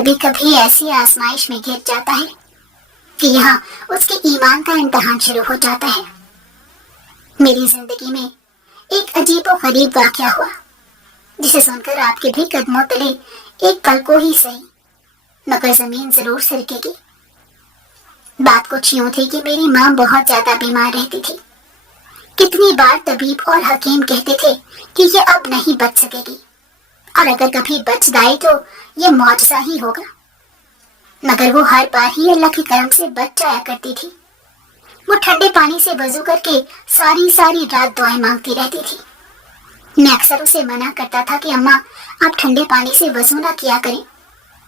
کبھی کبھی ایسی آزمائش میں گر جاتا ہے کہ یہاں اس کے ایمان کا امتحان شروع ہو جاتا ہے۔ میری زندگی میں ایک عجیب و غریب واقعہ ہوا، جسے سن کر آپ کے بھی قدموں تلے ایک پل کو ہی صحیح مگر زمین ضرور سرکے گی۔ بات کچھ یوں تھی کہ میری ماں بہت زیادہ بیمار رہتی تھی۔ کتنی بار طبیب اور حکیم کہتے تھے کہ یہ اب نہیں بچ سکے گی، اور اگر کبھی بچ جائے تو یہ معجزہ ہی ہوگا، مگر وہ ہر بار ہی اللہ کے کرم سے بچ جایا کرتی تھی۔ وہ ٹھنڈے پانی سے وضو کر کے ساری رات دعائیں مانگتی رہتی تھی۔ میں اکثر اسے منع کرتا تھا کہ اماں آپ ٹھنڈے پانی سے وضو نہ کیا کریں،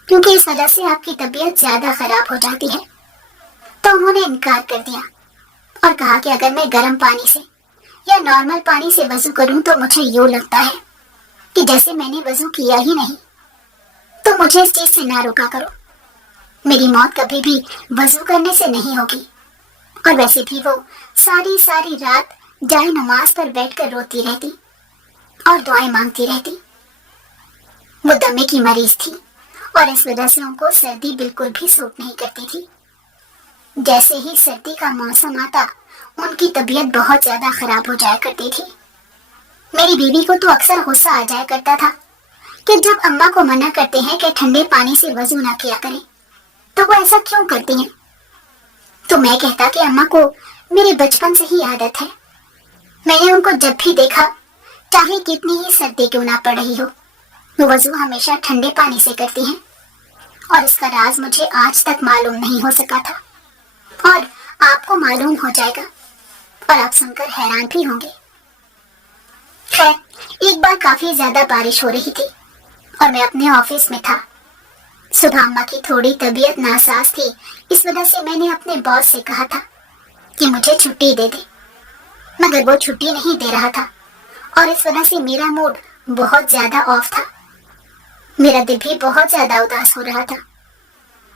کیونکہ اس وجہ سے آپ کی طبیعت زیادہ خراب ہو جاتی ہے۔ تو انہوں نے انکار کر دیا اور کہا کہ اگر میں گرم پانی سے یا نارمل پانی سے وضو کروں تو مجھے یوں لگتا ہے کہ جیسے میں نے وضو کیا ہی نہیں، تو مجھے اس چیز سے نہ روکا کرو۔ میری موت کبھی بھی وضو کرنے سے نہیں ہوگی۔ اور ویسے بھی وہ ساری رات جائے نماز پر بیٹھ کر روتی رہتی اور دعائیں مانگتی رہتی۔ وہ دمے کی مریض تھی اور اس وجہ سے ان کو سردی بالکل بھی سوٹ نہیں کرتی تھی۔ جیسے ہی سردی کا موسم آتا ان کی طبیعت بہت زیادہ خراب ہو جایا کرتی تھی۔ میری بیوی کو تو اکثر غصہ آ جایا کرتا تھا کہ جب اماں کو منع کرتے ہیں کہ ٹھنڈے پانی سے وضو نہ کیا کریں تو وہ ایسا کیوں کرتی ہیں؟ تو میں کہتا کہ اماں کو میرے بچپن سے ہی عادت ہے، میں نے ان کو جب بھی دیکھا چاہے کتنی ہی سردی کیوں نہ پڑ رہی ہو، وہ وضو ہمیشہ ٹھنڈے پانی سے کرتی ہیں، اور اس کا راز مجھے آج تک معلوم نہیں ہو سکا تھا، اور آپ کو معلوم ہو جائے گا اور آپ سن کر حیران بھی ہوں گے۔ خیر، ایک بار کافی زیادہ بارش ہو رہی تھی اور میں اپنے آفس میں تھا۔ صبح اماں کی تھوڑی طبیعت ناساز تھی، اس وجہ سے میں نے اپنے باس سے کہا تھا کہ مجھے چھٹی دے دے، مگر وہ چھٹی نہیں دے رہا تھا، اور اس وجہ سے میرا موڈ بہت زیادہ آف تھا۔ میرا دل بھی بہت زیادہ اداس ہو رہا تھا۔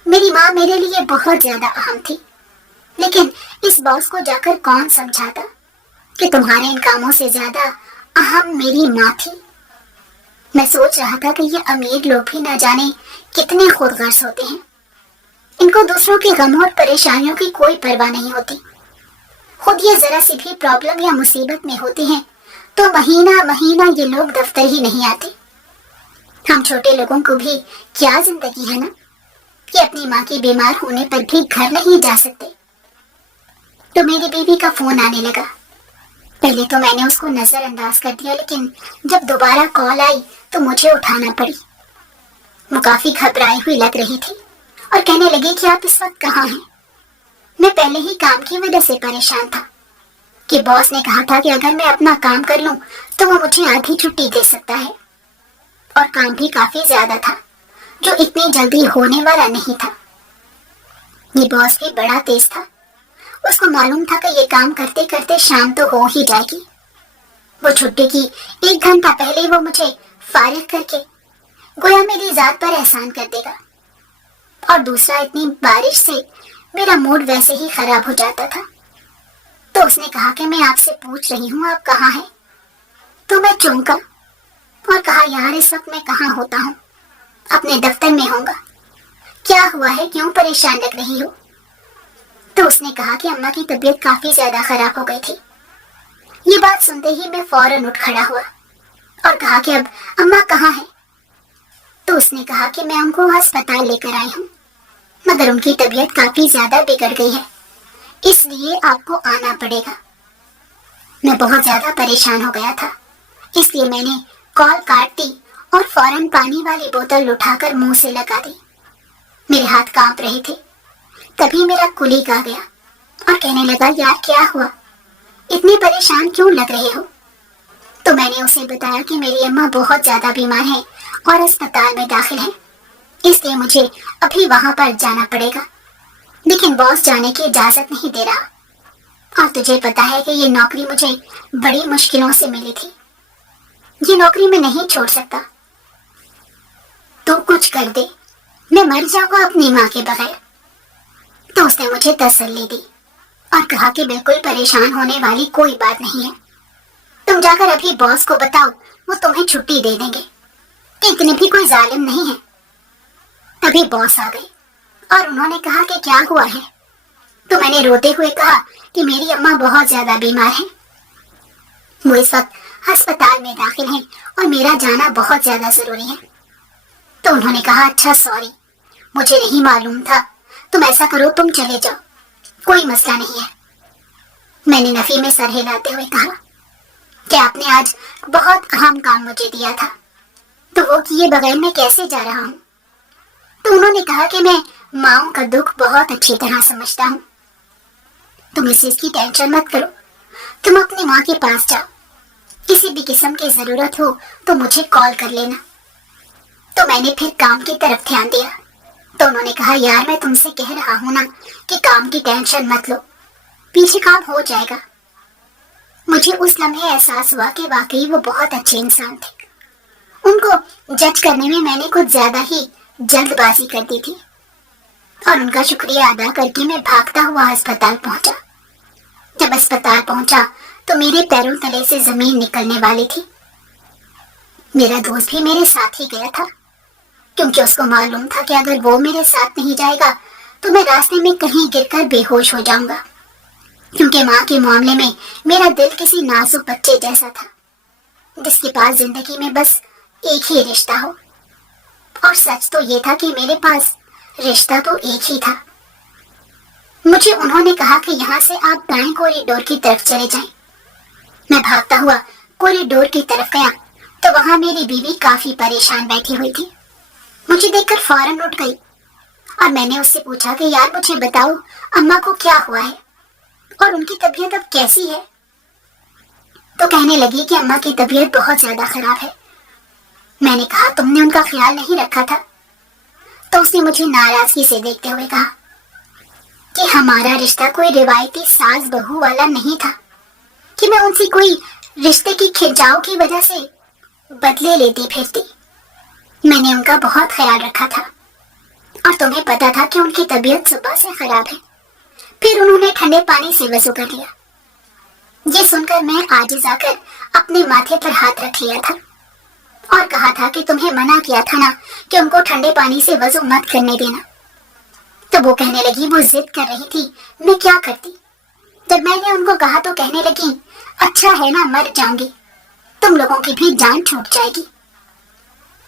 میری ماں میرے لیے بہت زیادہ اہم تھی، لیکن اس باس کو جا کر کون سمجھاتا کہ تمہارے ان کاموں سے زیادہ اہم میری ماں تھی۔ میں سوچ رہا تھا کہ یہ امیر لوگ بھی نہ جانے کتنے خود غرض ہوتے ہیں، ان کو دوسروں کے غموں اور پریشانیوں کی کوئی پرواہ نہیں ہوتی۔ خود یہ ذرا سی بھی پرابلم یا مصیبت میں ہوتی ہیں تو مہینہ یہ لوگ دفتر ہی نہیں آتے۔ ہم چھوٹے لوگوں کو بھی کیا زندگی ہے نا، کہ اپنی ماں کی بیمار ہونے پر بھی گھر نہیں جا سکتے۔ تو میری بیوی کا فون آنے لگا۔ پہلے تو میں نے اس کو نظر انداز کر دیا، لیکن جب دوبارہ کال آئی تو مجھے اٹھانا پڑی۔ وہ کافی گھبرائی ہوئی لگ رہی تھی اور کہنے لگی کہ آپ اس وقت کہاں ہیں؟ میں پہلے ہی کام کی وجہ سے پریشان تھا کہ باس نے کہا تھا کہ اگر میں اپنا کام کر لوں تو وہ مجھے آدھی چھٹی دے سکتا ہے، اور کام بھی کافی زیادہ تھا جو اتنی جلدی ہونے والا نہیں تھا۔ یہ باس بھی بڑا تیز تھا، اس کو معلوم تھا کہ یہ کام کرتے کرتے شام تو ہو ہی جائے گی۔ وہ چھٹی کی 1 گھنٹہ پہلے وہ مجھے فارغ کر کے گویا میری ذات پر احسان کر دے گا، اور دوسرا اتنی بارش سے میرا موڈ ویسے ہی خراب ہو جاتا تھا۔ تو اس نے کہا کہ میں آپ سے پوچھ رہی ہوں آپ کہاں ہیں؟ تو میں چونکا اور کہا یار اس وقت میں کہاں ہوتا ہوں، اپنے دفتر میں ہوں گا، کیا ہوا ہے، کیوں پریشان لگ رہی ہو؟ تو اس نے کہا کہ اماں کی طبیعت کافی زیادہ خراب ہو گئی تھی۔ یہ بات سنتے ہی میں فوراً اٹھ کھڑا ہوا اور کہا کہ اب اماں کہاں ہیں؟ تو اس نے کہا کہ میں ان کو ہسپتال لے کر آئی ہوں، مگر ان کی طبیعت کافی زیادہ بگڑ گئی ہے، اس لیے آپ کو آنا پڑے گا۔ میں بہت زیادہ پریشان ہو گیا تھا، اس لیے میں نے کال کاٹ دی اور فوراً پانی والی بوتل اٹھا کر منہ سے لگا دی۔ میرے ہاتھ کانپ رہے تھے۔ تبھی میرا کلیگ آ گیا اور کہنے لگا یار کیا ہوا، اتنے پریشان کیوں لگ رہے ہو؟ تو میں نے اسے بتایا کہ میری اماں بہت زیادہ بیمار ہیں اور اسپتال میں داخل ہیں، اس لیے مجھے ابھی وہاں پر جانا پڑے گا، لیکن باس جانے کی اجازت نہیں دے رہا، اور تجھے پتا ہے کہ یہ نوکری مجھے بڑی مشکلوں سے ملی تھی، یہ نوکری میں نہیں چھوڑ سکتا، تو کچھ کر دے، میں مر جاؤں گا اپنی ماں کے بغیر۔ تو اس نے مجھے تسلی دی اور کہا کہ بالکل پریشان ہونے والی کوئی بات نہیں ہے، تم جا کر ابھی باس کو بتاؤ، وہ تمہیں چھٹی دے دیں گے، اتنے بھی کوئی ظالم نہیں ہے۔ तभी बॉस आ गए और उन्होंने कहा कि क्या हुआ है। तो मैंने रोते हुए कहा कि मेरी अम्मा बहुत ज्यादा बीमार है, वो इस वक्त अस्पताल में दाखिल हैं और मेरा जाना बहुत ज्यादा जरूरी है। तो उन्होंने कहा अच्छा सॉरी, मुझे नहीं मालूम था, तुम ऐसा करो तुम चले जाओ, कोई मसला नहीं है। मैंने नफी में सर हिलाते हुए कहा कि आपने आज बहुत अहम काम मुझे दिया था, तो वो किए बगैर मैं कैसे जा रहा हूँ। तो उन्होंने कहा कि मैं माँओं का दुख बहुत अच्छी तरह समझता हूँ, तुम इस चीज की टेंशन मत करो, तुम अपनी माँ के पास जाओ, किसी भी किस्म की जरूरत हो तो मुझे कॉल कर लेना। तो मैंने फिर काम की तरफ ध्यान दिया। तो उन्होंने कहा यार मैं तुमसे कह रहा हूँ ना कि काम की टेंशन मत लो, पीछे काम हो जाएगा। मुझे उस लम्हे एहसास हुआ कि वाकई वो बहुत अच्छे इंसान थे। उनको जज करने में मैंने कुछ ज्यादा ही जल्दबाजी कर दी थी और उनका शुक्रिया अदा करके मैं भागता हुआ अस्पताल पहुंचा। जब अस्पताल पहुंचा तो मेरे पैरों तले से जमीन निकलने वाली थी। मेरा दोस्त भी मेरे साथ ही गया था, क्योंकि उसको मालूम था कि अगर वो मेरे साथ नहीं जाएगा तो मैं रास्ते में कहीं गिरकर बेहोश हो जाऊंगा, क्योंकि माँ के मामले में मेरा दिल किसी नाजुक बच्चे जैसा था जिसके पास जिंदगी में बस एक ही रिश्ता हो। और सच तो ये था कि मेरे पास रिश्ता तो एक ही था। मुझे उन्होंने कहा कि यहाँ से आप दाएं कॉरिडोर की तरफ चले जाएं। मैं भागता हुआ कॉरिडोर की तरफ गया तो वहां मेरी बीवी काफी परेशान बैठी हुई थी। मुझे देखकर फौरन उठ गई और मैंने उससे पूछा कि यार मुझे बताओ अम्मा को क्या हुआ है और उनकी तबीयत अब कैसी है। तो कहने लगी कि अम्मा की तबीयत बहुत ज्यादा खराब है। मैंने कहा तुमने उनका ख्याल नहीं रखा था। तो उसने मुझे नाराजगी से देखते हुए कहा कि हमारा रिश्ता कोई रिवायती सास बहू वाला नहीं था कि मैं उनसे कोई रिश्ते की खिंचाव की वजह से बदले लेती फिरती। मैंने उनका बहुत ख्याल रखा था और तुम्हें पता था कि उनकी तबीयत सुबह से खराब है। फिर उन्होंने ठंडे पानी से वजू कर लिया। ये सुनकर मैं आजिज आकर अपने माथे पर हाथ रख लिया था और कहा था कि तुम्हें मना किया था ना कि उनको ठंडे पानी से वजू मत करने देना। तो वो कहने लगी वो जिद कर रही थी, मैं क्या करती। जब मैंने उनको कहा तो कहने लगी अच्छा है ना मर जाऊंगी, तुम लोगों की भी जान छूट जाएगी।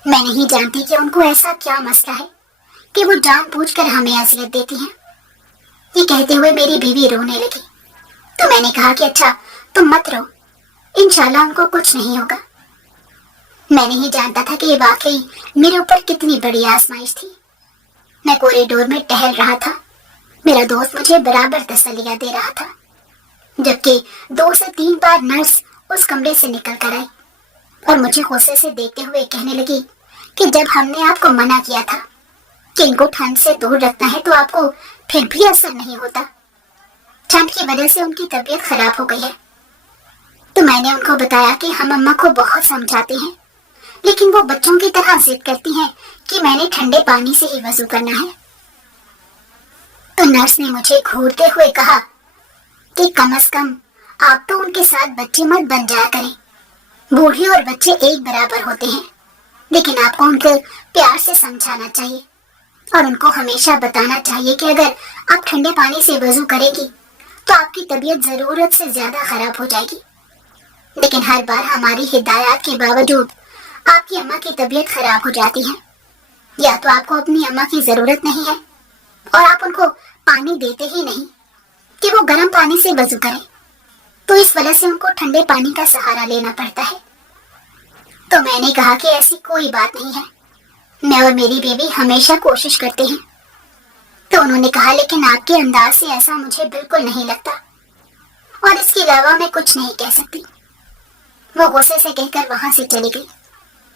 मैं नहीं जानती कि उनको ऐसा क्या मसला है कि वो जानबूझकर हमें अज़ियत देती हैं। ये कहते हुए मेरी बीवी रोने लगी। तो मैंने कहा कि अच्छा तुम मत रो, इंशाल्लाह उनको कुछ नहीं होगा। मैं नहीं जानता था कि ये वाकई मेरे ऊपर कितनी बड़ी आजमाइश थी। मैं कॉरिडोर में टहल रहा था, मेरा दोस्त मुझे बराबर तसल्लियां दे रहा था, जबकि 2 से 3 बार नर्स उस कमरे से निकल कर आई और मुझे गुस्से से देखते हुए कहने लगी कि जब हमने आपको मना किया था कि इनको ठंड से दूर रखना है तो आपको फिर भी असर नहीं होता। ठंड की वजह से उनकी तबीयत खराब हो गई है। तो मैंने उनको बताया कि हम अम्मा को बहुत समझाते हैं, लेकिन वो बच्चों की तरह जिद करती हैं कि मैंने ठंडे पानी से ही वजू करना है। तो नर्स ने मुझे घूरते हुए कहा कि कम से कम आप तो उनके साथ बच्चे मत बन जाया करें। बूढ़े और बच्चे एक बराबर होते हैं, लेकिन आपको उनको प्यार से समझाना चाहिए और उनको हमेशा बताना चाहिए कि अगर आप ठंडे पानी से वजू करेंगी तो आपकी तबीयत जरूरत से ज्यादा खराब हो जाएगी। लेकिन हर बार हमारी हिदायत के बावजूद आपकी अम्मा की तबीयत खराब हो जाती है। या तो आपको अपनी अम्मा की जरूरत नहीं है और आप उनको पानी देते ही नहीं कि वो गर्म पानी से वजू करें, तो इस वजह से उनको ठंडे पानी का सहारा लेना पड़ता है। तो मैंने कहा कि ऐसी कोई बात नहीं है, मैं और मेरी बीवी हमेशा कोशिश करते हैं। तो उन्होंने कहा लेकिन आपके अंदाज से ऐसा मुझे बिल्कुल नहीं लगता और इसके अलावा मैं कुछ नहीं कह सकती। वो गुस्से से कहकर वहां से चली गई।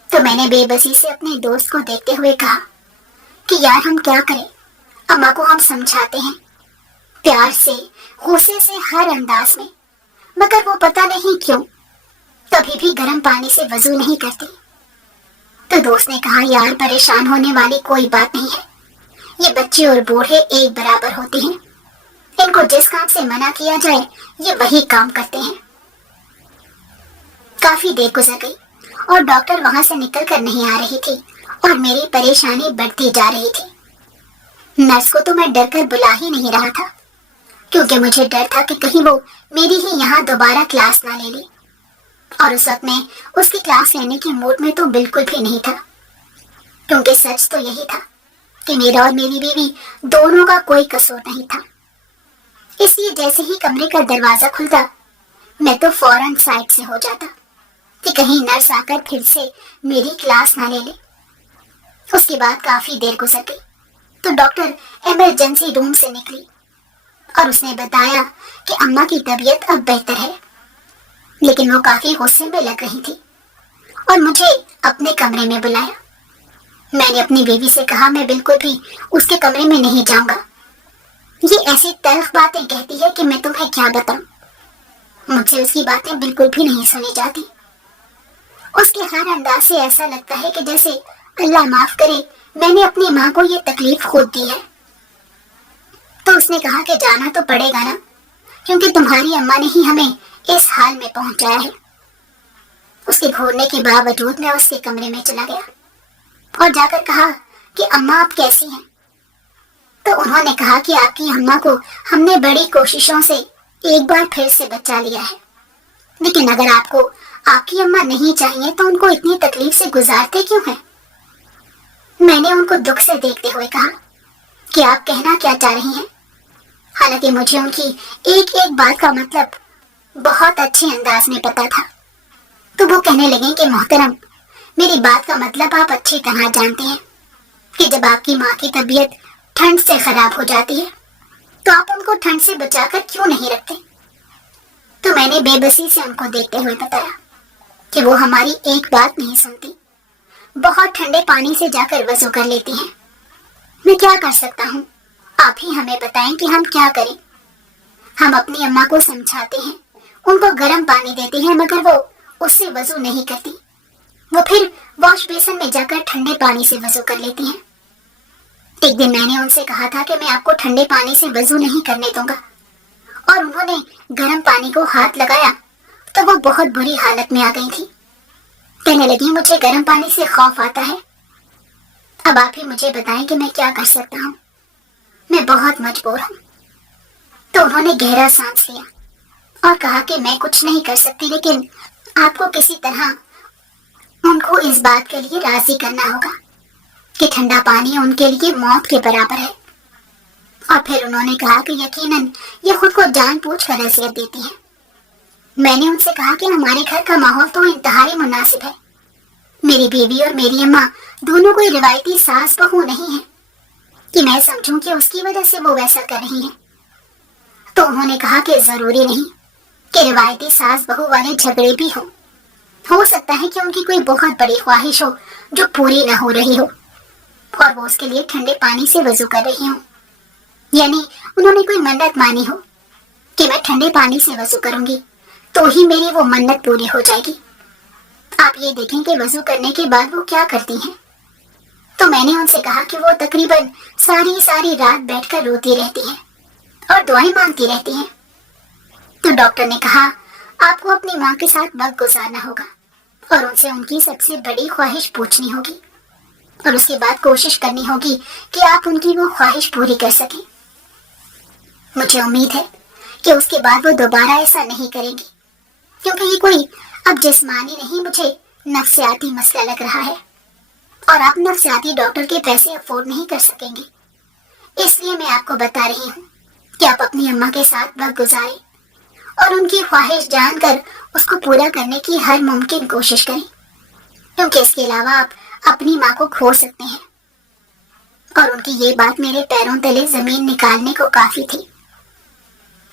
तो मैंने बेबसी से अपने दोस्त को देखते हुए कहा कि यार हम क्या करें, अम्मा को हम समझाते हैं प्यार से, गुस्से से, हर अंदाज में, मगर वो पता नहीं क्यों कभी भी गर्म पानी से वजू नहीं करती। तो दोस्त ने कहा यार परेशान होने वाली कोई बात नहीं है, ये बच्चे और बूढ़े एक बराबर होते हैं, इनको जिस काम से मना किया जाए ये वही काम करते हैं। काफी देर गुजर गई और डॉक्टर वहां से निकल कर नहीं आ रही थी और मेरी परेशानी बढ़ती जा रही थी। नर्स को तो मैं डर कर बुला ही नहीं रहा था, क्योंकि मुझे डर था कि कहीं वो मेरी ही यहाँ दोबारा क्लास ना ले ले। और उस वक्त मैं उसकी क्लास लेने के मूड में तो बिल्कुल भी नहीं था, क्योंकि सच तो यही था कि मेरा और मेरी बीवी दोनों का कोई कसूर नहीं था। इसलिए जैसे ही कमरे का दरवाजा खुलता, मैं तो फौरन साइड से हो जाता कि कहीं नर्स आकर फिर से मेरी क्लास ना ले ले। उसके बाद काफी देर गुजर गई तो डॉक्टर इमरजेंसी रूम से निकली और उसने बताया कि अम्मा की तबीयत अब बेहतर है, लेकिन वो काफी गुस्से में लग रही थी और मुझे अपने कमरे में बुलाया। मैंने अपनी बीवी से कहा मैं बिल्कुल भी उसके कमरे में नहीं जाऊंगा। ये ऐसी तल्ख बातें कहती है कि मैं तुम्हें क्या बताऊं। मुझे उसकी बातें बिल्कुल भी नहीं सुनी जाती। उसके हर अंदाज से ऐसा लगता है कि जैसे अल्लाह माफ करे मैंने अपनी माँ को ये तकलीफ खुद दी है। तो उसने कहा कि जाना तो पड़ेगा ना, क्योंकि तुम्हारी अम्मा ने ही हमें इस हाल में पहुंचाया है। उसके घूरने के बावजूद मैं उसके कमरे में चला गया और जाकर कहा कि अम्मा आप कैसी हैं। तो उन्होंने कहा कि आपकी अम्मा को हमने बड़ी कोशिशों से एक बार फिर से बचा लिया है, लेकिन अगर आपको आपकी अम्मा नहीं चाहिए तो उनको इतनी तकलीफ से गुजारते क्यों हैं। मैंने उनको दुख से देखते हुए कहा कि आप कहना क्या चाह रही हैं। हालांकि मुझे उनकी एक एक बात का मतलब बहुत अच्छे अंदाज में पता था। तो वो कहने लगे कि मोहतरम, मेरी बात का मतलब आप अच्छी तरह जानते हैं कि जब आपकी माँ की तबीयत ठंड से खराब हो जाती है तो आप उनको ठंड से बचाकर क्यों नहीं रखते। तो मैंने बेबसी से उनको देखते हुए बताया कि वो हमारी एक बात नहीं सुनती, बहुत ठंडे पानी से जाकर वजू कर लेती हैं। मैं क्या कर सकता हूँ, आप ही हमें बताएं कि हम क्या करें। हम अपनी अम्मा को समझाते हैं, उनको गर्म पानी देते हैं, मगर वो उससे वजू नहीं करती। वो फिर वॉश बेसिन में जाकर ठंडे पानी से वजू कर लेती हैं। एक दिन मैंने उनसे कहा था कि मैं आपको ठंडे पानी से वजू नहीं करने दूंगा, और उन्होंने गर्म पानी को हाथ लगाया तो वो बहुत बुरी हालत में आ गई थी। कहने लगी मुझे गर्म पानी से खौफ आता है। अब आप ही मुझे बताएं कि मैं क्या कर सकता हूँ, मैं बहुत मजबूर हूँ। तो उन्होंने गहरा सांस लिया और कहा कि मैं कुछ नहीं कर सकती, लेकिन आपको किसी तरह उनको इस बात के लिए राजी करना होगा कि ठंडा पानी उनके लिए मौत के बराबर है। और फिर उन्होंने कहा कि यकीनन ये खुद को जानबूझकर नसीहत देती है। मैंने उनसे कहा कि हमारे घर का माहौल तो इंतहाई मुनासिब है। मेरी बीवी और मेरी अम्मा दोनों कोई रिवायती सास बहू नहीं है कि मैं समझूं कि उसकी वजह से वो वैसा कर रही हैं। तो उन्होंने कहा कि जरूरी नहीं कि रिवायती सास बहू वाले झगड़े भी हो सकता है कि उनकी कोई बहुत बड़ी ख्वाहिश हो जो पूरी न हो रही हो और वो उसके लिए ठंडे पानी से वजू कर रही हो। यानी उन्होंने कोई मन्नत मानी हो कि मैं ठंडे पानी से वजू करूंगी तो ही मेरी वो मन्नत पूरी हो जाएगी। आप ये देखें कि वजू करने के बाद वो क्या करती हैं। तो मैंने उनसे कहा कि वो तकरीबन सारी रात बैठकर रोती रहती हैं और दुआएं मांगती रहती हैं। तो डॉक्टर ने कहा आपको अपनी माँ के साथ वक्त गुजारना होगा और उनसे उनकी सबसे बड़ी ख्वाहिश पूछनी होगी और उसके बाद कोशिश करनी होगी कि आप उनकी वो ख्वाहिश पूरी कर सकें। मुझे उम्मीद है कि उसके बाद वो दोबारा ऐसा नहीं करेंगी, क्योंकि ये कोई अब जिस्मानी नहीं, मुझे नफ्सियाती मसला लग रहा है और आप नफ्सियाती डॉक्टर के पैसे अफोर्ड नहीं कर सकेंगे। इसलिए मैं आपको बता रही हूँ कि आप अपनी अम्मा के साथ वक्त गुजारें और उनकी ख्वाहिश जानकर उसको पूरा करने की हर मुमकिन कोशिश करें, क्योंकि इसके अलावा आप अपनी माँ को खो सकते हैं। और उनकी ये बात मेरे पैरों तले जमीन निकालने को काफी थी।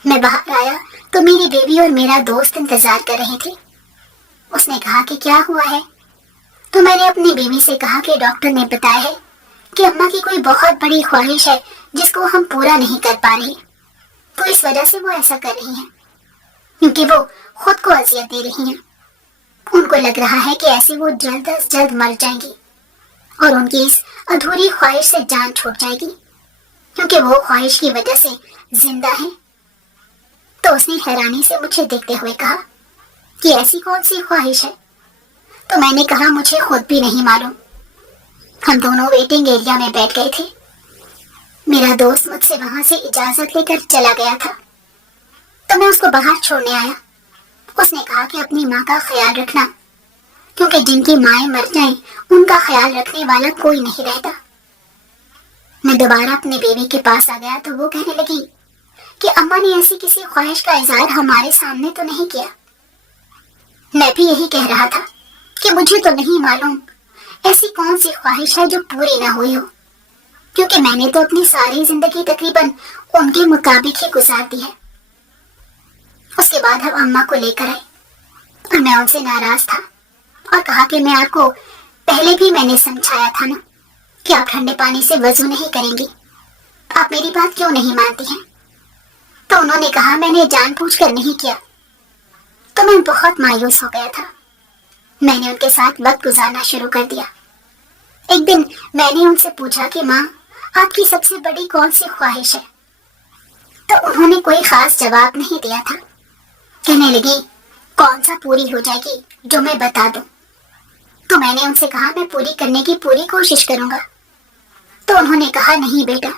मैं बाहर आया तो मेरी बेबी और मेरा दोस्त इंतजार कर रहे थे। उसने कहा कि क्या हुआ है। तो मैंने अपनी बीवी से कहा कि डॉक्टर ने बताया है कि अम्मा की कोई बहुत बड़ी ख्वाहिश है जिसको हम पूरा नहीं कर पा रहे, तो इस वजह से वो ऐसा कर रही हैं, क्योंकि वो खुद को अजियत दे रही हैं। उनको लग रहा है कि ऐसे वो जल्द अज जल्द मर जाएंगी और उनकी इस अधूरी ख्वाहिश से जान छूट जाएगी, क्योंकि वो ख्वाहिश की वजह से जिंदा है। तो उसने हैरानी से मुझे देखते हुए कहा कि ऐसी कौन सी ख्वाहिश है। तो मैंने कहा मुझे खुद भी नहीं मालूम। हम दोनों वेटिंग एरिया में बैठ गए थे। मेरा दोस्त मुझसे वहां से इजाजत लेकर चला गया था, तो मैं उसको बाहर छोड़ने आया। उसने कहा कि अपनी माँ का ख्याल रखना, क्योंकि जिनकी माएं मर जाएं, उनका ख्याल रखने वाला कोई नहीं रहता। मैं दोबारा अपने बीवी के पास आ गया तो वो कहने लगी कि अम्मा ने ऐसी किसी ख्वाहिश का इजहार हमारे सामने तो नहीं किया। मैं भी यही कह रहा था कि मुझे तो नहीं मालूम ऐसी कौन सी ख्वाहिश है जो पूरी ना हुई हो, क्योंकि मैंने तो अपनी सारी जिंदगी तकरीबन उनके मुताबिक ही गुजार दी है। उसके बाद हम अम्मा को लेकर आए और मैं उनसे नाराज था और कहा कि मैं आपको पहले भी मैंने समझाया था ना कि आप ठंडे पानी से वजू नहीं करेंगी, आप मेरी बात क्यों नहीं मानती हैं? तो उन्होंने कहा मैंने जानबूझकर नहीं किया। तो मैं बहुत मायूस हो गया था। मैंने उनके साथ वक्त गुजारना शुरू कर दिया। एक दिन मैंने उनसे पूछा कि माँ, आपकी सबसे बड़ी कौन सी ख्वाहिश है? तो उन्होंने कोई खास जवाब नहीं दिया था। कहने लगी, कौन सा पूरी हो जाएगी जो मैं बता दूं? तो मैंने उनसे कहा मैं पूरी करने की पूरी कोशिश करूंगा। तो उन्होंने कहा नहीं बेटा,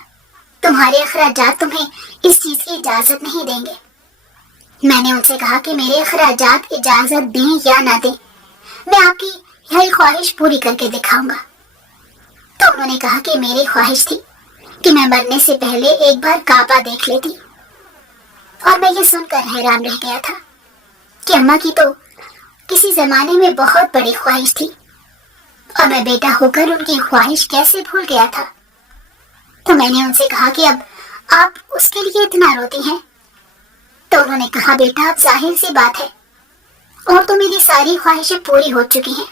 तुम्हारे अखराजात तुम्हें इस चीज की इजाजत नहीं देंगे। मैंने उनसे कहा कि मेरे अखराजात इजाजत दें या ना दें, मैं आपकी यही ख्वाहिश पूरी करके दिखाऊंगा। तो उन्होंने कहा कि मेरी ख्वाहिश थी कि मैं मरने से पहले एक बार काबा देख लेती। और मैं ये सुनकर हैरान रह गया था कि अम्मा की तो किसी जमाने में बहुत बड़ी ख्वाहिश थी और मैं बेटा होकर उनकी ख्वाहिश कैसे भूल गया था। तो मैंने उनसे कहा कि अब आप उसके लिए इतना रोती हैं? तो उन्होंने कहा बेटा, अब जाहिर सी बात है, और तो मेरी सारी ख्वाहिशें पूरी हो चुकी हैं,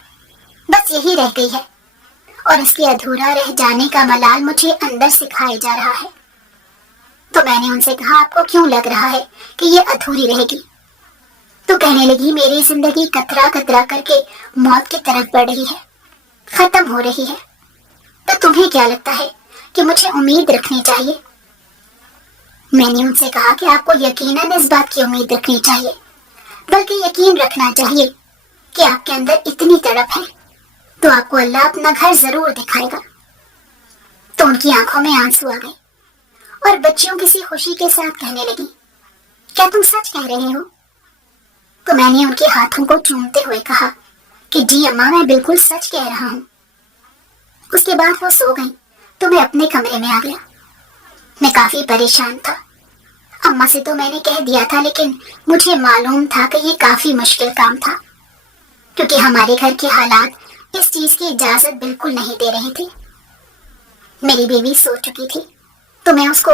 बस यही रह गई है और इसके अधूरा रह जाने का मलाल मुझे अंदर से खाया जा रहा है। तो मैंने उनसे कहा आपको क्यों लग रहा है कि ये अधूरी रहेगी? तो कहने लगी मेरी जिंदगी कतरा कतरा करके मौत की तरफ बढ़ रही है, खत्म हो रही है। तो तुम्हें क्या लगता है कि मुझे उम्मीद रखनी चाहिए? मैंने उनसे कहा कि आपको यकीनन इस बात की उम्मीद रखनी चाहिए, बल्कि यकीन रखना चाहिए कि आपके अंदर इतनी तड़प है तो आपको अल्लाह अपना घर जरूर दिखाएगा। तो उनकी आंखों में आंसू आ गए और बच्चियों किसी खुशी के साथ कहने लगी, क्या तुम सच कह रहे हो? तो मैंने उनके हाथों को चूमते हुए कहा कि जी अम्मा, मैं बिल्कुल सच कह रहा हूँ। उसके बाद वो सो गई तो मैं अपने कमरे में आ गया। मैं काफी परेशान था। अम्मा से तो मैंने कह दिया था, लेकिन मुझे मालूम था कि ये काफी मुश्किल काम था, क्योंकि हमारे घर के हालात इस चीज की इजाजत बिल्कुल नहीं दे रहे थे। मेरी बीवी सो चुकी थी तो मैं उसको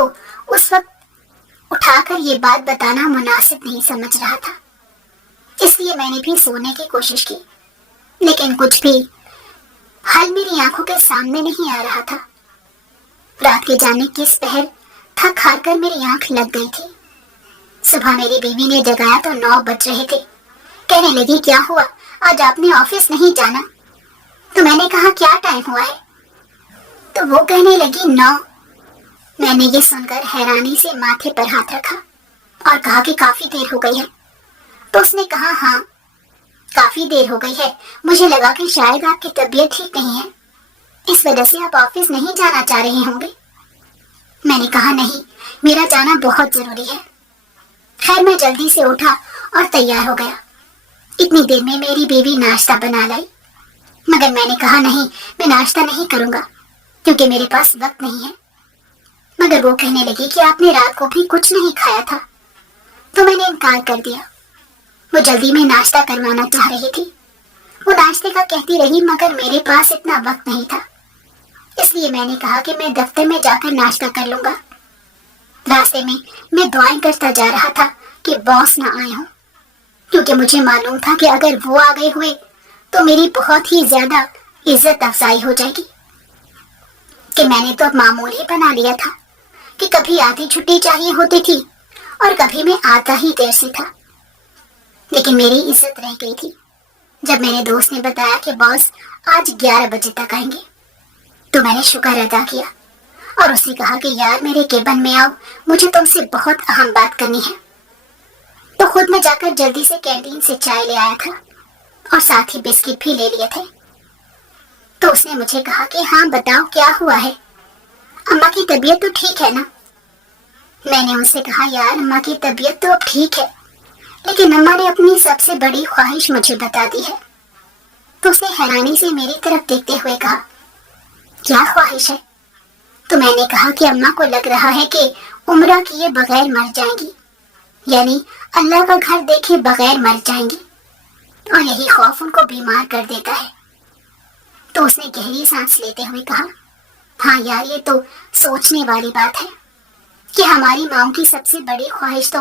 उस वक्त उठाकर ये बात बताना मुनासिब नहीं समझ रहा था, इसलिए मैंने भी सोने की कोशिश की, लेकिन कुछ भी हल मेरी आंखों के सामने नहीं आ रहा था। रात के जाने किस पहर थक हार कर मेरी आंख लग गई थी। सुबह मेरी बीवी ने जगाया तो 9 बज रहे थे। कहने लगी क्या हुआ, आज आपने ऑफिस नहीं जाना? तो मैंने कहा क्या टाइम हुआ है? तो वो कहने लगी 9। मैंने ये सुनकर हैरानी से माथे पर हाथ रखा और कहा कि काफी देर हो गई है। तो उसने कहा हाँ काफी देर हो गई है, मुझे लगा कि शायद आपकी तबीयत ठीक नहीं है, इस वजह से आप ऑफिस नहीं जाना चाह रहे होंगे। मैंने कहा नहीं, मेरा जाना बहुत जरूरी है। खैर मैं जल्दी से उठा और तैयार हो गया। इतनी देर में मेरी बीवी नाश्ता बना लाई, मगर मैंने कहा नहीं, मैं नाश्ता नहीं करूंगा क्योंकि मेरे पास वक्त नहीं है। मगर वो कहने लगी कि आपने रात को भी कुछ नहीं खाया था। तो मैंने इनकार कर दिया। वो जल्दी में नाश्ता करवाना चाह रही थी। वो नाश्ते का कहती रही, मगर मेरे पास इतना वक्त नहीं था, इसलिए मैंने कहा कि मैं दफ्तर में जाकर नाश्ता कर लूंगा। रास्ते में मैं दुआएं करता जा रहा था कि बॉस ना आए हों, क्योंकि मुझे मालूम था कि अगर वो आ गए हुए तो मेरी बहुत ही ज्यादा इज्जत अफजाई हो जाएगी। कि मैंने तो अब मामूल ही बना लिया था कि कभी आधी छुट्टी चाहिए होती थी और कभी मैं आता ही देर से था। लेकिन मेरी इज्जत रह गई थी जब मेरे दोस्त ने बताया कि बॉस आज 11 बजे तक आएंगे। तो मैंने शुक्र अदा किया और उसने कहा कि यार मेरे केबिन में आओ, मुझे तुमसे बहुत अहम बात करनी है। तो खुद मैं जाकर जल्दी से कैंटीन से चाय ले आया था और साथ ही बिस्किट भी ले लिए थे। तो उसने मुझे कहा कि हाँ बताओ क्या हुआ है, अम्मा की طبیعت تو ٹھیک ہے نا؟ میں نے اس سے کہا یار اماں کی طبیعت تو اب ٹھیک ہے، لیکن اماں نے اپنی سب سے بڑی خواہش مجھے بتا دی ہے۔ تو اس نے حیرانی سے میری طرف دیکھتے ہوئے کہا کیا خواہش ہے؟ تو میں نے کہا کہ اماں کو لگ رہا ہے کہ عمرہ کیے بغیر مر جائیں گی، یعنی اللہ کا گھر دیکھے بغیر مر جائیں گی، اور یہی خوف ان کو بیمار کر دیتا ہے۔ تو اس نے گہری سانس لیتے ہوئے کہا ہاں یار یہ تو سوچنے والی بات ہے کہ ہماری ماں کی سب سے بڑی خواہش تو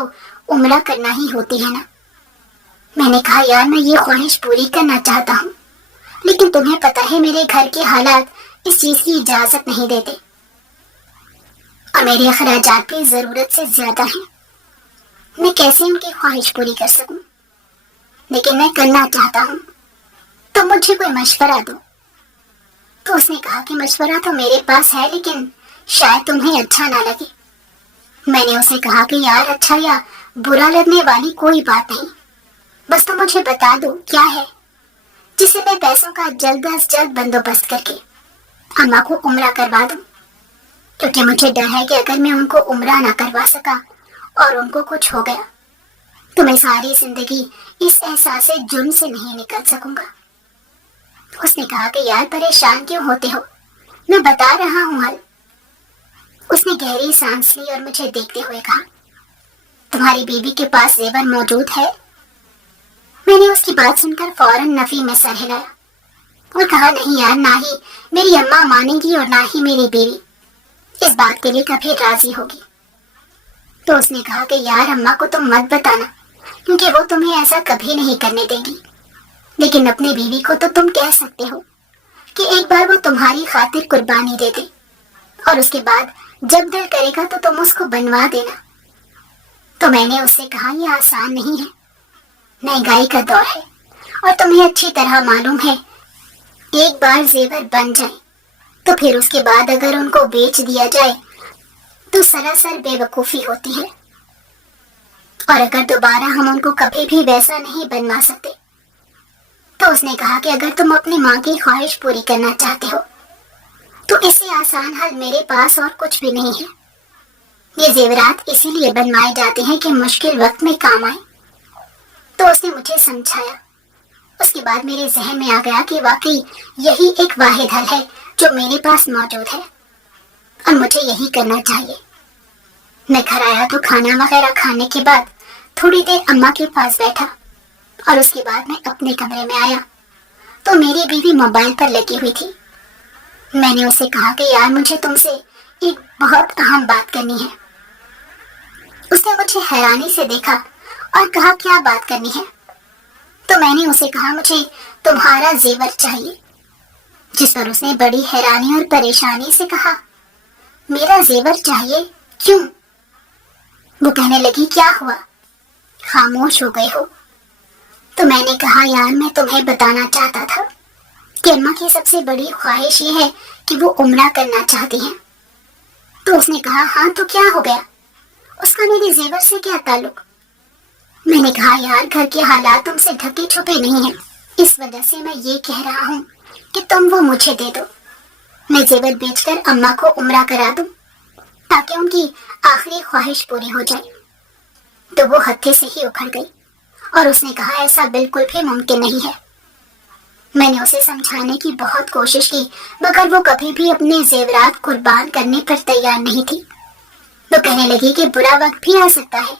عمرہ کرنا ہی ہوتی ہے نا۔ میں نے کہا یار میں یہ خواہش پوری کرنا چاہتا ہوں، لیکن تمہیں پتہ ہے میرے گھر کے حالات اس چیز کی اجازت نہیں دیتے، اور میرے اخراجات بھی ضرورت سے زیادہ ہیں۔ میں کیسے ان کی خواہش پوری کر سکوں؟ لیکن میں کرنا چاہتا ہوں، تو مجھے کوئی مشورہ دو۔ تو اس نے کہا کہ مشورہ تو میرے پاس ہے، لیکن شاید تمہیں اچھا نہ لگے۔ میں نے اسے کہا کہ یار اچھا یا برا لگنے والی کوئی بات نہیں، بس تم مجھے بتا دو کیا ہے جسے میں پیسوں کا جلد از جلد بندوبست کر کے اماں کو عمرہ کروا دوں، کیونکہ مجھے ڈر ہے کہ اگر میں ان کو عمرہ نہ کروا سکا اور ان کو کچھ ہو گیا تو میں ساری زندگی اس احساس جرم سے نہیں نکل سکوں گا۔ اس نے کہا کہ یار پریشان کیوں ہوتے ہو، میں بتا رہا ہوں حل۔ اس نے گہری سانس لی اور مجھے دیکھتے ہوئے کہا تمہاری بیوی کے پاس زیور موجود ہے؟ میں نے اس کی بات سن کر فوراً نفی میں سر ہلایا اور کہا نہیں یار، نہ ہی میری اماں مانے گی اور نہ ہی میری بیوی اس بات کے لیے کبھی راضی ہوگی۔ تو اس نے کہا کہ یار اماں کو تم مت بتانا، کیونکہ وہ تمہیں ایسا کبھی نہیں کرنے دیں گی، لیکن اپنی بیوی کو تو تم کہہ سکتے ہو کہ ایک بار وہ تمہاری خاطر قربانی دے دے، اور اس کے بعد جب دل کرے گا تو تم اس کو بنوا دینا۔ تو میں نے اس سے کہا یہ آسان نہیں ہے، مہنگائی کا دور ہے، اور تمہیں اچھی طرح معلوم ہے ایک بار زیور بن جائیں تو پھر اس کے بعد اگر ان کو بیچ دیا جائے تو سراسر بے وقوفی ہوتی ہے، اور اگر دوبارہ ہم ان کو کبھی بھی ویسا نہیں بنوا سکتے۔ تو اس نے کہا کہ اگر تم اپنی ماں کی خواہش پوری کرنا چاہتے ہو تو اس سے آسان حل میرے پاس اور کچھ بھی نہیں ہے۔ یہ زیورات اسی لیے بنوائے جاتے ہیں کہ مشکل وقت میں کام آئے۔ تو اس نے مجھے سمجھایا۔ اس کے بعد میرے ذہن میں آ گیا کہ واقعی یہی ایک واحد حل ہے جو میرے پاس موجود ہے، اور مجھے یہی کرنا چاہیے۔ میں گھر آیا تو کھانا وغیرہ کھانے کے بعد تھوڑی دیر اماں کے پاس بیٹھا، اور اس کے بعد میں اپنے کمرے میں آیا تو میری بیوی موبائل پر لگی ہوئی تھی۔ میں نے اسے کہا کہ یار مجھے تم سے ایک بہت اہم بات کرنی ہے۔ اس نے مجھے حیرانی سے دیکھا اور کہا کیا بات کرنی ہے؟ تو میں نے اسے کہا مجھے تمہارا زیور چاہیے، جس پر اس نے بڑی حیرانی اور پریشانی سے کہا میرا زیور چاہیے؟ کیوں؟ وہ کہنے لگی کیا ہوا، خاموش ہو گئے ہو؟ تو میں نے کہا یار میں تمہیں بتانا چاہتا تھا کہ اماں کی سب سے بڑی خواہش یہ ہے کہ وہ عمرہ کرنا چاہتی ہیں۔ تو اس نے کہا ہاں تو کیا ہو گیا، اس کا میرے زیور سے کیا تعلق؟ میں نے کہا یار گھر کے حالات تم سے ڈھکے چھپے نہیں ہیں، اس وجہ سے میں یہ کہہ رہا ہوں کہ تم وہ مجھے دے دو، میں زیور بیچ کر اماں کو عمرہ کرا دوں تاکہ ان کی آخری خواہش پوری ہو جائے۔ تو وہ ہتھے سے ہی اکھڑ گئی اور اس نے کہا ایسا بالکل بھی ممکن نہیں ہے۔ میں نے اسے سمجھانے کی بہت کوشش کی مگر وہ کبھی بھی اپنے زیورات قربان کرنے پر تیار نہیں تھی۔ وہ کہنے لگی کہ برا وقت بھی آ سکتا ہے۔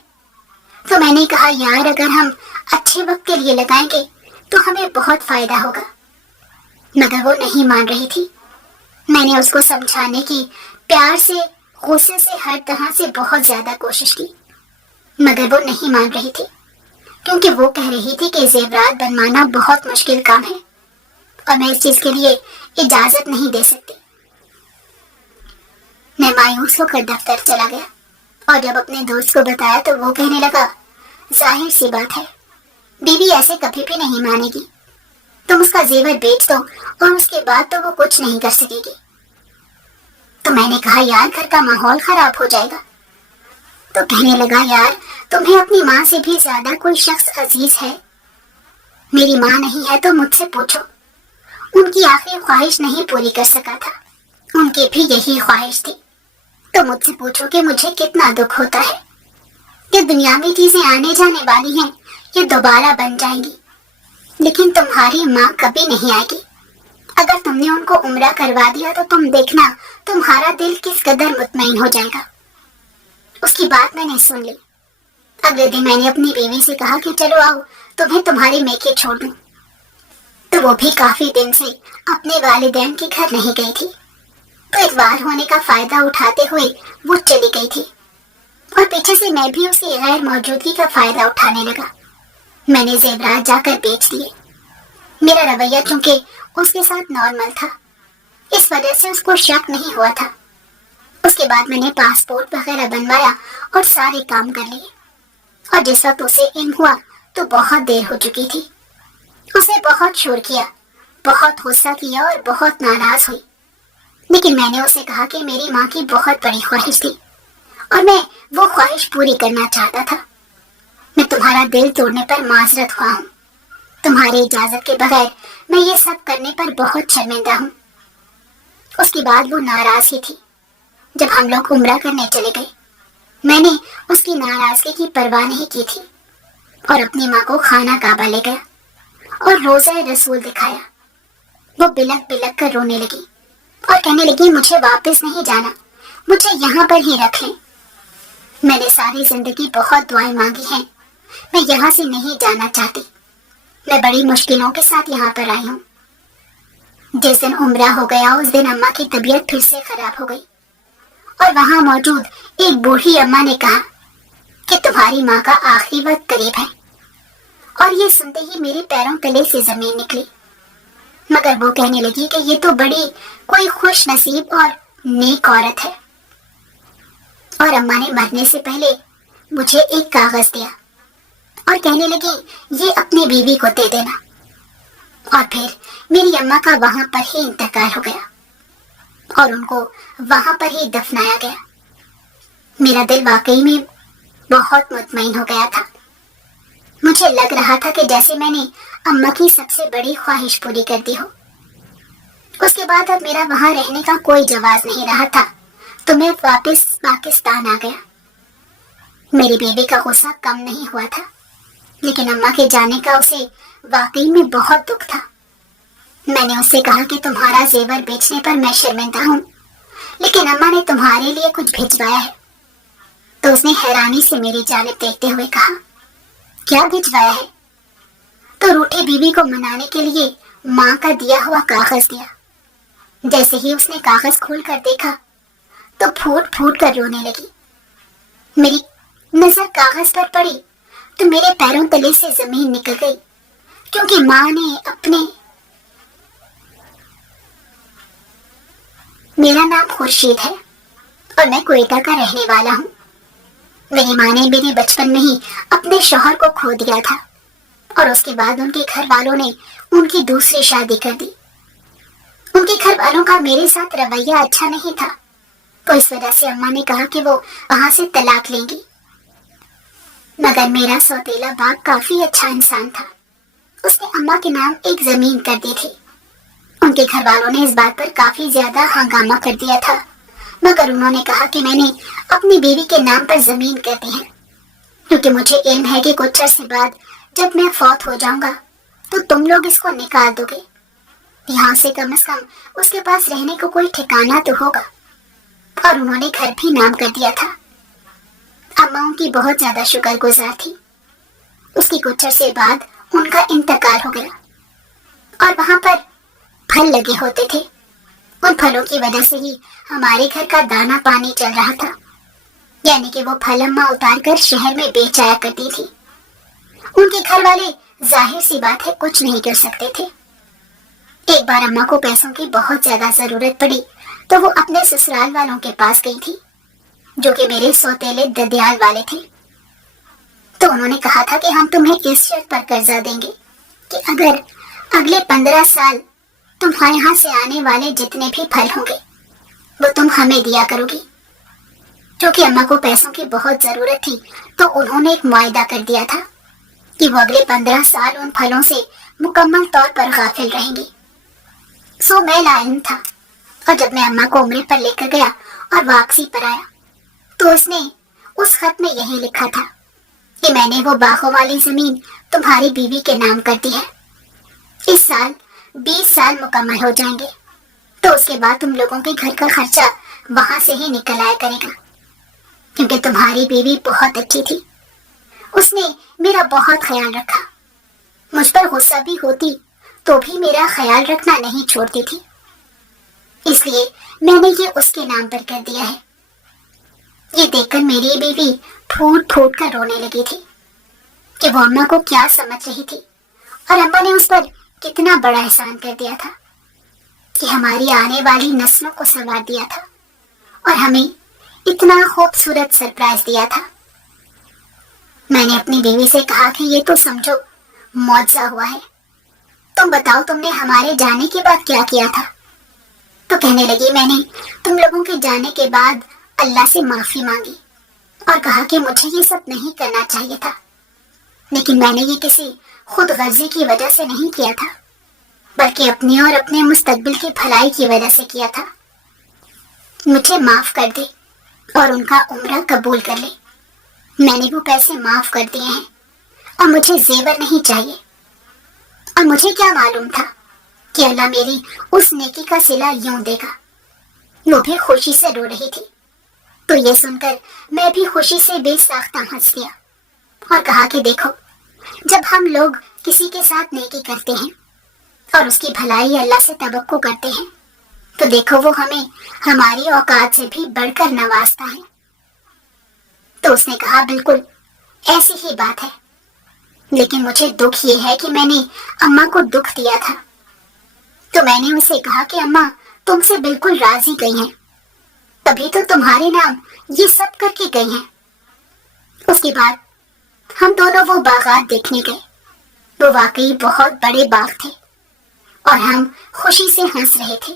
تو میں نے کہا یار اگر ہم اچھے وقت کے لیے لگائیں گے تو ہمیں بہت فائدہ ہوگا، مگر وہ نہیں مان رہی تھی۔ میں نے اس کو سمجھانے کی پیار سے، غصے سے، ہر طرح سے بہت زیادہ کوشش کی، مگر وہ نہیں مان رہی تھی، کیونکہ وہ کہہ رہی تھی کہ زیورات بنوانا بہت مشکل کام ہے اور میں اس چیز کے لیے اجازت نہیں دے سکتی۔ میں مایوس ہو کر دفتر چلا گیا اور جب اپنے دوست کو بتایا تو وہ کہنے لگا ظاہر سی بات ہے، بیوی ایسے کبھی بھی نہیں مانے گی، تم اس کا زیور بیچ دو اور اس کے بعد تو وہ کچھ نہیں کر سکے گی۔ تو میں نے کہا یار گھر کا ماحول خراب ہو جائے گا۔ تو کہنے لگا یار تمہیں اپنی ماں سے بھی زیادہ کوئی شخص عزیز ہے؟ میری ماں نہیں ہے تو مجھ سے پوچھو، ان کی آخری خواہش نہیں پوری کر سکا تھا، ان کی بھی یہی خواہش تھی، तो मुझसे पूछो कि मुझे कितना दुख होता है। ये दुनियावी चीजें आने जाने वाली हैं, ये दोबारा बन जाएंगी, लेकिन तुम्हारी माँ कभी नहीं आएगी। अगर तुमने उनको उम्रा करवा दिया तो तुम देखना तुम्हारा दिल किस कदर मुतमईन हो जाएगा। उसकी बात मैंने सुन ली। अगले दिन मैंने अपनी बीवी से कहा कि चलो आओ तुम्हें तुम्हारे मेके छोड़ दूं। तो वो भी काफी दिन से अपने वालिदैन के घर नहीं गई थी, तो इतवार होने का फायदा उठाते हुए वो चली गई थी और पीछे से मैं भी उसकी गैर मौजूदगी का फायदा उठाने लगा। मैंने जेवरात जाकर बेच दिए। मेरा रवैया चूंकि उसके साथ नॉर्मल था, इस वजह से उसको शक नहीं हुआ था। उसके बाद मैंने पासपोर्ट वगैरह बनवाया और सारे काम कर लिए, और जिस वक्त उसे इल्म हुआ तो बहुत देर हो चुकी थी। उसने बहुत शोर किया, बहुत गुस्सा किया और बहुत नाराज हुई, लेकिन मैंने उसे कहा कि मेरी माँ की बहुत बड़ी ख्वाहिश थी और मैं वो ख्वाहिश पूरी करना चाहता था। मैं तुम्हारा दिल तोड़ने पर माजरत हुआ हूँ। तुम्हारी इजाजत के बगैर मैं ये सब करने पर बहुत शर्मिंदा हूँ। उसके बाद वो नाराज ही थी। जब हम लोग उम्रा करने चले गए, मैंने उसकी नाराजगी की परवाह नहीं की थी और अपनी माँ को खाना काबा ले गया और रोज़ा रसूल दिखाया। वो बिलक बिलक कर रोने लगी और कहने लगी, मुझे वापस नहीं जाना, मुझे यहाँ पर ही रख लें। मैंने सारी जिंदगी बहुत दुआएं मांगी हैं, मैं यहाँ से नहीं जाना चाहती। मैं बड़ी मुश्किलों के साथ यहाँ पर आई हूँ। जिस दिन उम्रा हो गया उस दिन अम्मा की तबीयत फिर से खराब हो गई और वहाँ मौजूद एक बूढ़ी अम्मा ने कहा कि तुम्हारी माँ का आखिरी वक्त करीब है। और ये सुनते ही मेरे पैरों तले से जमीन निकली। मगर वो कहने लगी कि ये तो बड़ी कोई खुश नसीब और नेक औरत है। और अम्मा ने मरने से पहले मुझे एक कागज दिया और कहने लगी, ये अपनी बीवी को दे देना। और फिर मेरी अम्मा का वहां पर ही इंतकाल हो गया और उनको वहां पर ही दफनाया गया। मेरा दिल वाकई में बहुत मुतमईन हो गया था। मुझे लग रहा था कि जैसे मैंने अम्मा की सबसे बड़ी ख्वाहिश पूरी कर दी हो। उसके बाद अब मेरा वहां रहने का कोई जवाब नहीं रहा था, तो मैं वापस पाकिस्तान आ गया। मेरी बीवी का गुस्सा कम नहीं हुआ था, लेकिन अम्मा के जाने का उसे वाकई में बहुत दुख था। मैंने उससे कहा कि तुम्हारा जेवर बेचने पर मैं शर्मिंदा हूँ, लेकिन अम्मा ने तुम्हारे लिए कुछ भिजवाया है। तो उसने हैरानी से मेरी जानिब देखते हुए कहा, क्या भिजवाया है? तो रूठी बीवी को मनाने के लिए माँ का दिया हुआ कागज दिया। जैसे ही उसने कागज खोल कर देखा तो फूट फूट कर रोने लगी। मेरी नजर कागज पर पड़ी तो मेरे पैरों तले से जमीन निकल गई, क्योंकि माँ ने अपने मेरा नाम खुर्शीद है और मैं क्वेटा का रहने वाला हूँ। मेरी माँ ने मेरे बचपन में ही अपने शौहर को खो दिया था और उसके बाद उनके घर वालों ने उनकी दूसरी शादी कर दी। उनके घर वालों का मेरे साथ रवैया अच्छा नहीं था, तो इस वजह से अम्मा ने कहा कि वो वहां से तलाक लेंगी। मगर मेरा सौतेला बाप काफी अच्छा इंसान था। उसने अम्मा के नाम एक जमीन कर दी थी। उनके घर वालों ने इस बात पर काफी ज्यादा हंगामा कर दिया था, मगर उन्होंने कहा कि मैंने अपनी बीवी के नाम पर जमीन कर दी है, क्योंकि मुझे इल्म है कि कुछ अर्से बाद जब मैं फौत हो जाऊंगा तो तुम लोग इसको निकाल दोगे। यहाँ से कम उसके पास रहने को कोई ठिकाना तो होगा। और उन्होंने घर भी नाम कर दिया था। अम्मा उनकी बहुत ज्यादा शुक्रगुजार थी। उसकी कुछ अर्से बाद उनका इंतकाल हो गया और वहां पर फल लगे होते थे। उन फलों की वजह से ही हमारे घर का दाना पानी चल रहा था, यानी कि वो फल अम्मा उतार कर शहर में बेच आया करती थी। उनके घर वाले जाहिर सी बात है कुछ नहीं कर सकते थे। एक बार अम्मा को पैसों की बहुत ज्यादा जरूरत पड़ी तो वो अपने ससुराल वालों के पास गई थी, जो कि मेरे सौतेले ददियाल वाले थे। तो उन्होंने कहा था कि हम तुम्हें इस शर्त पर कर्जा देंगे कि अगर अगले 15 साल तुम्हारे यहाँ से आने वाले जितने भी फल होंगे वो तुम हमें दिया करोगी। क्योंकि अम्मा को पैसों की बहुत जरूरत थी, तो उन्होंने एक मुआयदा कर दिया था कि वो अगले 15 साल उन फलों से मुकम्मल तौर पर गाफिल रहेंगी। सो मैं लाइम था और जब मैं अम्मा को उम्रे पर लेकर गया اور वापसी पर आया तो उसने उस खत में यही लिखा था कि मैंने वो बागों वाली जमीन तुम्हारी बीवी के नाम कर दी है। इस साल 20 साल मुकम्मल हो जाएंगे तो उसके बाद तुम लोगों के घर का खर्चा वहां से ही निकल आया करेगा, क्योंकि तुम्हारी बीवी बहुत अच्छी थी। उसने मेरा बहुत ख्याल रखा, मुझ पर गुस्सा भी होती तो भी मेरा ख्याल रखना नहीं छोड़ती थी, इसलिए मैंने ये उसके नाम पर कर दिया है। ये देखकर मेरी बीवी फूट फूट कर रोने लगी थी कि वो अम्मा को क्या समझ रही थी और अम्मा ने उस पर कितना बड़ा एहसान कर दिया था कि हमारी आने वाली नस्लों को संवार दिया था और हमें इतना खूबसूरत सरप्राइज दिया था। मैंने अपनी बीवी से कहा कि ये तो समझो मौजज़ा हुआ है, तुम बताओ तुमने हमारे जाने के बाद क्या किया था। तो कहने लगी, मैंने तुम लोगों के जाने के बाद अल्लाह से माफी मांगी और कहा कि मुझे ये सब नहीं करना चाहिए था, लेकिन मैंने ये किसी खुद गर्जी की वजह से नहीं किया था, बल्कि अपनी और अपने मुस्तकबिल की भलाई की वजह से किया था। मुझे माफ कर दे और उनका उम्रा कबूल कर ले। मैंने वो पैसे माफ कर दिए हैं और मुझे जेवर नहीं चाहिए। और मुझे क्या मालूम था कि अल्लाह मेरी उस नेकी का सिला यूं देगा। वो भी खुशी से रो रही थी, तो ये सुनकर मैं भी खुशी से बेसाख्ता हंस दिया और कहा कि देखो, जब हम लोग किसी के साथ नेकी करते हैं और उसकी भलाई अल्लाह से तवक्को करते हैं, तो देखो वो हमें हमारी औकात से भी बढ़कर नवाजता है। तो उसने कहा, बिल्कुल ऐसी ही बात है, लेकिन मुझे दुख ये है कि मैंने अम्मा को दुख दिया था। तो मैंने उसे कहा कि अम्मा तुमसे बिल्कुल राजी गई हैं, तभी तो तुम्हारे नाम ये सब करके गई हैं। उसके बाद हम दोनों वो बागात देखने गए। वो वाकई बहुत बड़े बाग थे और हम खुशी से हंस रहे थे।